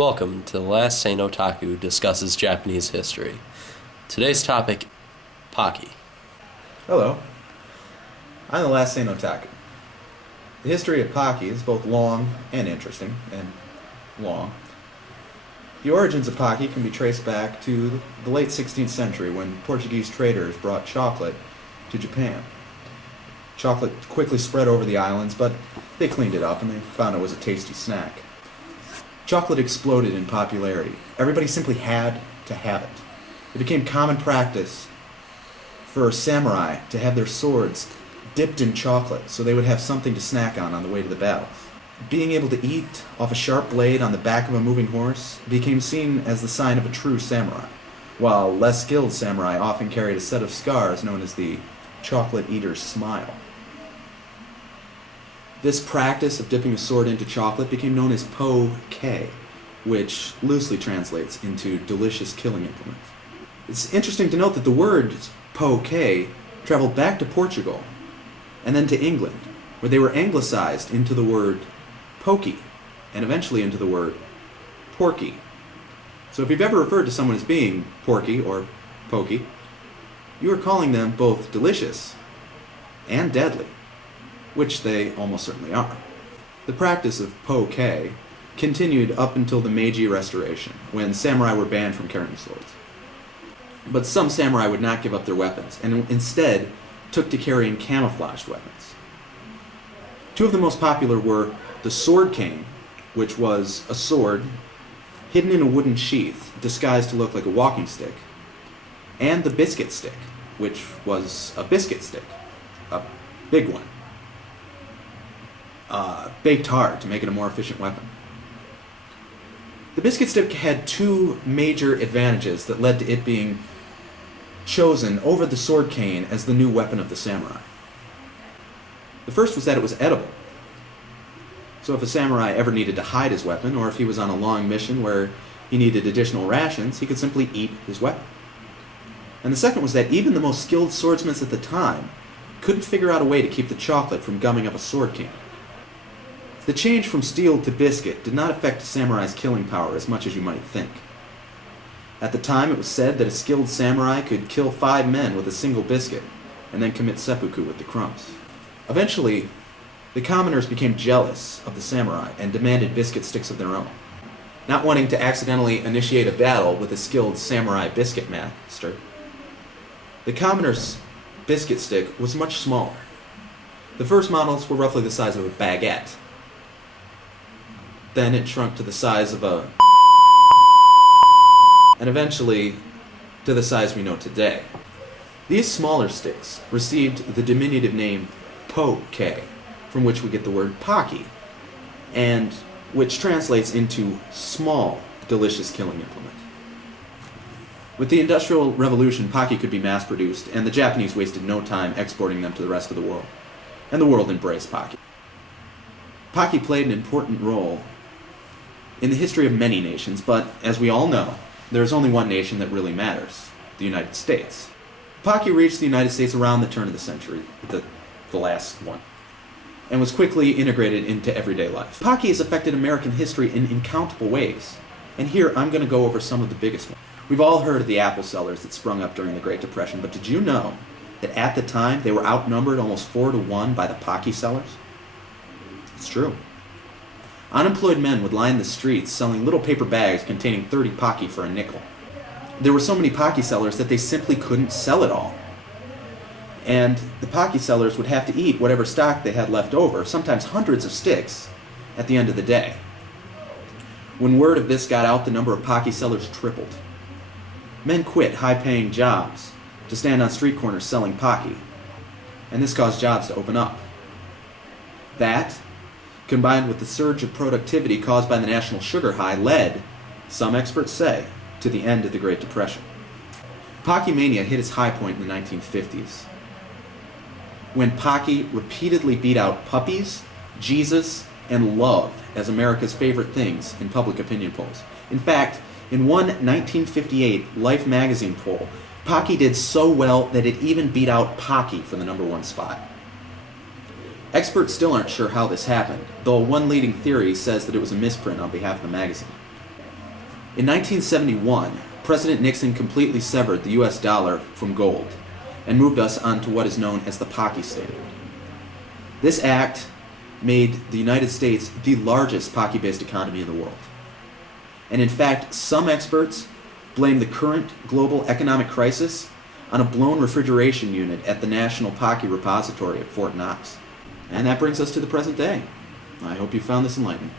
Welcome to Last Sane Otaku discusses Japanese history. Today's topic, Pockey. Hello, I'm the Last Sane Otaku. The history of Pockey is both long and interesting, and long. The origins of Pockey can be traced back to the late 16th century when Portuguese traders brought chocolate to Japan. Chocolate quickly spread over the islands, but they cleaned it up and they found it was a tasty snack. Chocolate exploded in popularity. Everybody simply had to have it. It became common practice for samurai to have their swords dipped in chocolate so they would have something to snack on the way to the battle. Being able to eat off a sharp blade on the back of a moving horse became seen as the sign of a true samurai, while less skilled samurai often carried a set of scars known as the chocolate eater's smile. This practice of dipping a sword into chocolate became known as poke, which loosely translates into delicious killing implement. It's interesting to note that the word poke traveled back to Portugal and then to England, where they were anglicized into the word pokey and eventually into the word porky. So if you've ever referred to someone as being porky or pokey, you are calling them both delicious and deadly, which they almost certainly are. The practice of poke continued up until the Meiji Restoration, when samurai were banned from carrying swords. But some samurai would not give up their weapons, and instead took to carrying camouflaged weapons. Two of the most popular were the sword cane, which was a sword hidden in a wooden sheath, disguised to look like a walking stick, and the biscuit stick, which was a biscuit stick, a big one, baked hard to make it a more efficient weapon. The biscuit stick had two major advantages that led to it being chosen over the sword cane as the new weapon of the samurai. The first was that it was edible. So if a samurai ever needed to hide his weapon, or if he was on a long mission where he needed additional rations, he could simply eat his weapon. And the second was that even the most skilled swordsmen at the time couldn't figure out a way to keep the chocolate from gumming up a sword cane. The change from steel to biscuit did not affect a samurai's killing power as much as you might think. At the time, it was said that a skilled samurai could kill 5 men with a single biscuit, and then commit seppuku with the crumbs. Eventually, the commoners became jealous of the samurai and demanded biscuit sticks of their own. Not wanting to accidentally initiate a battle with a skilled samurai biscuit master, the commoner's biscuit stick was much smaller. The first models were roughly the size of a baguette. Then it shrunk to the size of a and eventually to the size we know today. These smaller sticks received the diminutive name poke, from which we get the word pockey, and which translates into small, delicious killing implement. With the Industrial Revolution, pockey could be mass-produced, and the Japanese wasted no time exporting them to the rest of the world, and the world embraced pockey. Pockey played an important role in the history of many nations, but as we all know, there is only one nation that really matters: the United States. Pockey reached the United States around the turn of the century, the last one, and was quickly integrated into everyday life. Pockey has affected American history in uncountable ways, and here I'm going to go over some of the biggest ones. We've all heard of the apple sellers that sprung up during the Great Depression, but did you know that at the time they were outnumbered almost 4 to 1 by the pockey sellers? It's true. Unemployed men would line the streets selling little paper bags containing 30 pockey for a nickel. There were so many pockey sellers that they simply couldn't sell it all. And the pockey sellers would have to eat whatever stock they had left over, sometimes hundreds of sticks, at the end of the day. When word of this got out, the number of pockey sellers tripled. Men quit high-paying jobs to stand on street corners selling pockey, and this caused jobs to open up. That, combined with the surge of productivity caused by the national sugar high, led, some experts say, to the end of the Great Depression. Pockey mania hit its high point in the 1950s, when pockey repeatedly beat out puppies, Jesus, and love as America's favorite things in public opinion polls. In fact, in one 1958 Life magazine poll, pockey did so well that it even beat out Pocky for the #1 spot. Experts still aren't sure how this happened, though one leading theory says that it was a misprint on behalf of the magazine. In 1971, President Nixon completely severed the US dollar from gold and moved us onto what is known as the Pockey standard. This act made the United States the largest Pockey-based economy in the world. And in fact, some experts blame the current global economic crisis on a blown refrigeration unit at the National Pockey Repository at Fort Knox. And that brings us to the present day. I hope you found this enlightening.